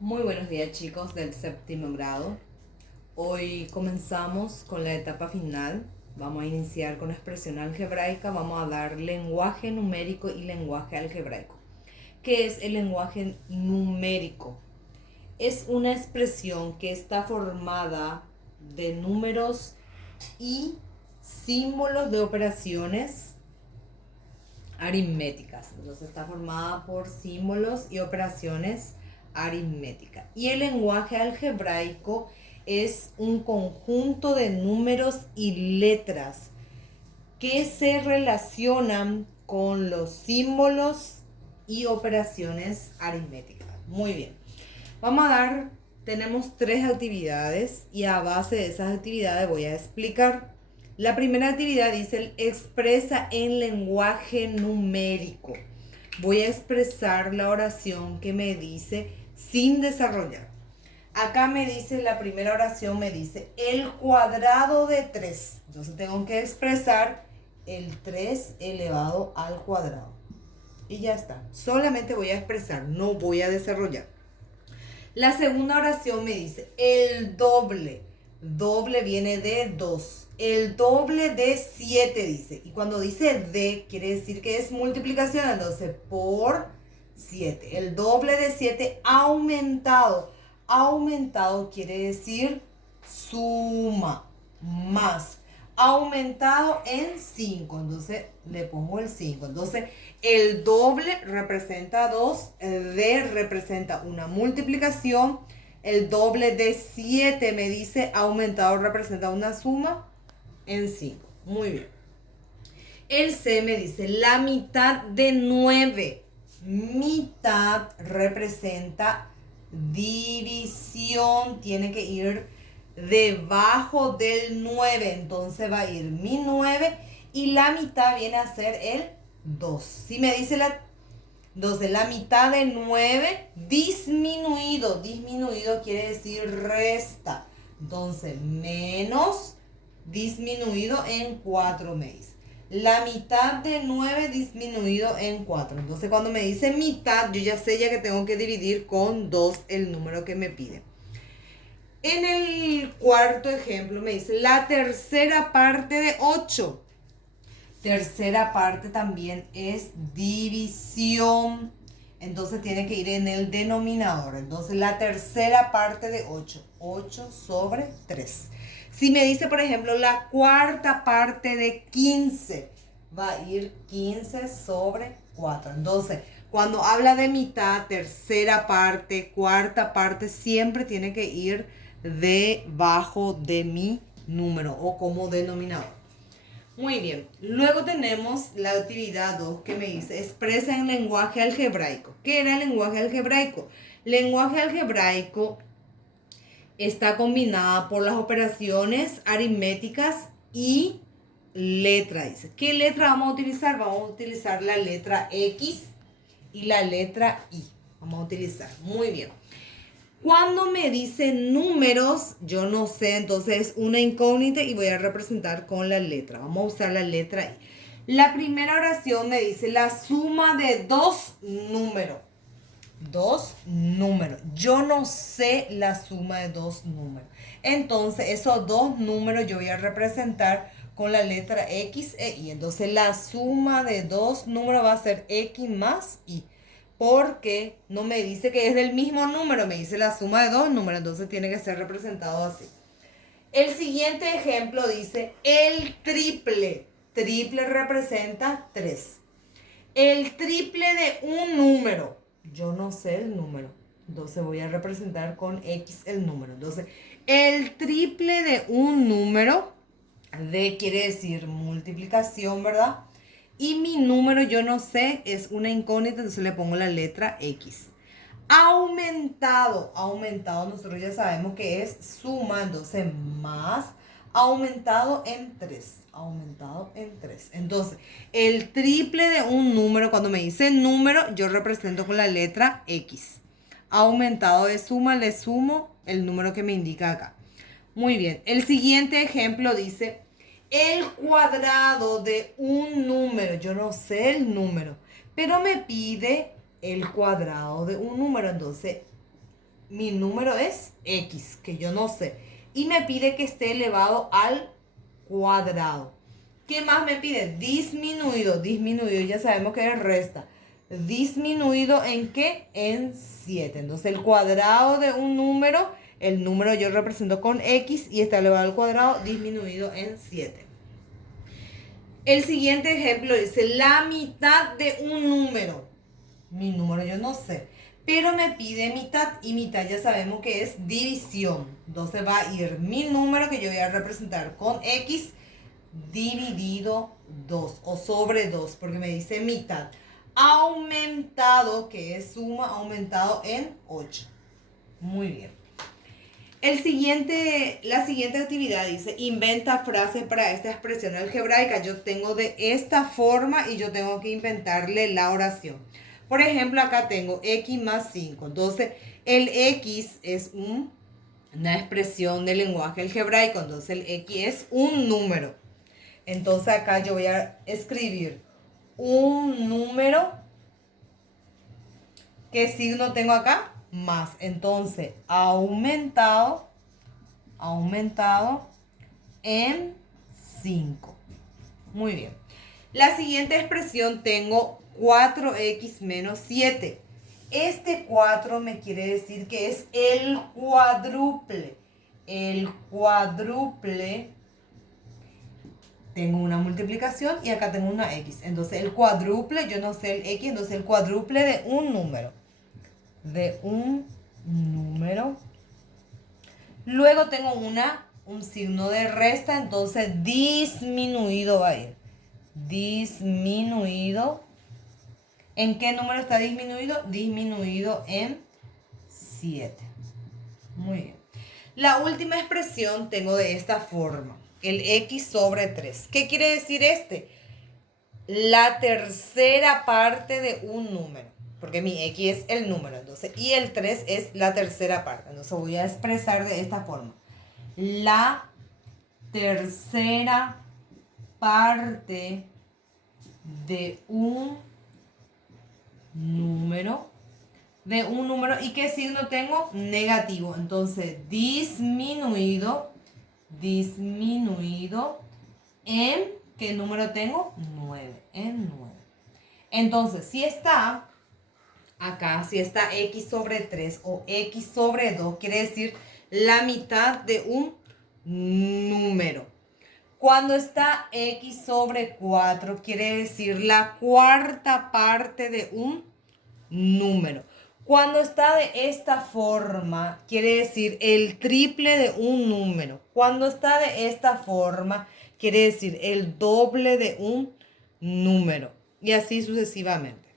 Muy buenos días chicos del séptimo grado. Hoy comenzamos con la etapa final. Vamos a iniciar con expresión algebraica. Vamos a dar lenguaje numérico y lenguaje algebraico. ¿Qué es el lenguaje numérico? Es una expresión que está formada de números y símbolos de operaciones aritméticas. Entonces está formada por símbolos y operaciones aritméticas. Y el lenguaje algebraico es un conjunto de números y letras que se relacionan con los símbolos y operaciones aritméticas. Muy bien. Vamos a dar, tenemos tres actividades y a base de esas actividades voy a explicar. La primera actividad dice expresa en lenguaje numérico. Voy a expresar la oración que me dice sin desarrollar. Acá me dice, la primera oración me dice el cuadrado de 3. Entonces tengo que expresar el 3 elevado al cuadrado. Y ya está. Solamente voy a expresar, no voy a desarrollar. La segunda oración me dice el doble. Doble viene de 2. El doble de 7 dice. Y cuando dice de, quiere decir que es multiplicación. Entonces, por 7. El doble de 7 aumentado. Aumentado quiere decir suma. Más. Aumentado en 5. Entonces, le pongo el 5. Entonces, el doble representa 2, el de representa una multiplicación, el doble de 7 me dice aumentado representa una suma en 5. Muy bien. El C me dice la mitad de 9. Mitad representa división, tiene que ir debajo del 9, entonces va a ir mi 9 y la mitad viene a ser el 2. Si me dice entonces la mitad de 9 disminuido, disminuido quiere decir resta. Entonces menos disminuido en 4 me dice. La mitad de 9 disminuido en 4. Entonces cuando me dice mitad, yo ya sé ya que tengo que dividir con 2 el número que me pide. En el cuarto ejemplo me dice la tercera parte de 8. Tercera parte también es división. Entonces tiene que ir en el denominador. Entonces la tercera parte de 8. 8 sobre 3. Si me dice, por ejemplo, la cuarta parte de 15, va a ir 15 sobre 4. Entonces, cuando habla de mitad, tercera parte, cuarta parte, siempre tiene que ir debajo de mi número o como denominador. Muy bien. Luego tenemos la actividad 2 que me dice expresa en lenguaje algebraico. ¿Qué era el lenguaje algebraico? Lenguaje algebraico está combinada por las operaciones aritméticas y letra. Dice, ¿qué letra vamos a utilizar? Vamos a utilizar la letra X y la letra Y. Vamos a utilizar. Muy bien. Cuando me dicen números, yo no sé, entonces es una incógnita y voy a representar con la letra. Vamos a usar la letra I. La primera oración me dice la suma de dos números. Dos números. Yo no sé la suma de dos números. Entonces, esos dos números yo voy a representar con la letra X e Y. Entonces, la suma de dos números va a ser X más Y. Porque no me dice que es del mismo número, me dice la suma de dos números, entonces tiene que ser representado así. El siguiente ejemplo dice el triple. Triple representa 3. El triple de un número. Yo no sé el número. Entonces voy a representar con X el número. Entonces, el triple de un número, de quiere decir multiplicación, ¿verdad? Y mi número, yo no sé, es una incógnita, entonces le pongo la letra X. Aumentado. Aumentado, nosotros ya sabemos que es suma, entonces más aumentado en 3. Aumentado en 3. Entonces, el triple de un número, cuando me dice número, yo represento con la letra X. Aumentado de suma, le sumo el número que me indica acá. Muy bien. El siguiente ejemplo dice el cuadrado de un número. Yo no sé el número, pero me pide el cuadrado de un número. Entonces, mi número es X, que yo no sé. Y me pide que esté elevado al cuadrado. ¿Qué más me pide? Disminuido. Disminuido, ya sabemos que es resta. Disminuido ¿en qué? En 7. Entonces el cuadrado de un número, el número yo represento con X y está elevado al cuadrado, disminuido en 7. El siguiente ejemplo dice la mitad de un número. Mi número yo no sé, pero me pide mitad y mitad ya sabemos que es división. Entonces va a ir mi número que yo voy a representar con X dividido 2 o sobre 2 porque me dice mitad. Aumentado, que es suma, aumentado en 8. Muy bien. La siguiente actividad dice, inventa frases para esta expresión algebraica. Yo tengo de esta forma y yo tengo que inventarle la oración. Por ejemplo, acá tengo x más 5. Entonces, el x es una expresión del lenguaje algebraico. Entonces, el x es un número. Entonces, acá yo voy a escribir un número. ¿Qué signo tengo acá? Más. Entonces, aumentado en 5. Muy bien. La siguiente expresión tengo 4x menos 7. Este 4 me quiere decir que es el cuádruple. El cuádruple. Tengo una multiplicación y acá tengo una x. Entonces el cuádruple, yo no sé el x, entonces el cuádruple de un número. Luego tengo un signo de resta, entonces disminuido va a ir. Disminuido. ¿En qué número está disminuido? Disminuido en 7. Muy bien. La última expresión tengo de esta forma. El x sobre 3. ¿Qué quiere decir este? La tercera parte de un número. Porque mi x es el número. Entonces, y el 3 es la tercera parte. Entonces voy a expresar de esta forma. La tercera parte de un número. ¿Y qué signo tengo? Negativo. Entonces, disminuido en, ¿qué número tengo? 9. En 9. Entonces, si está acá, si está x sobre 3 o x sobre 2, quiere decir la mitad de un número. Cuando está x sobre 4, quiere decir la cuarta parte de un número. Cuando está de esta forma, quiere decir el triple de un número. Cuando está de esta forma, quiere decir el doble de un número. Y así sucesivamente.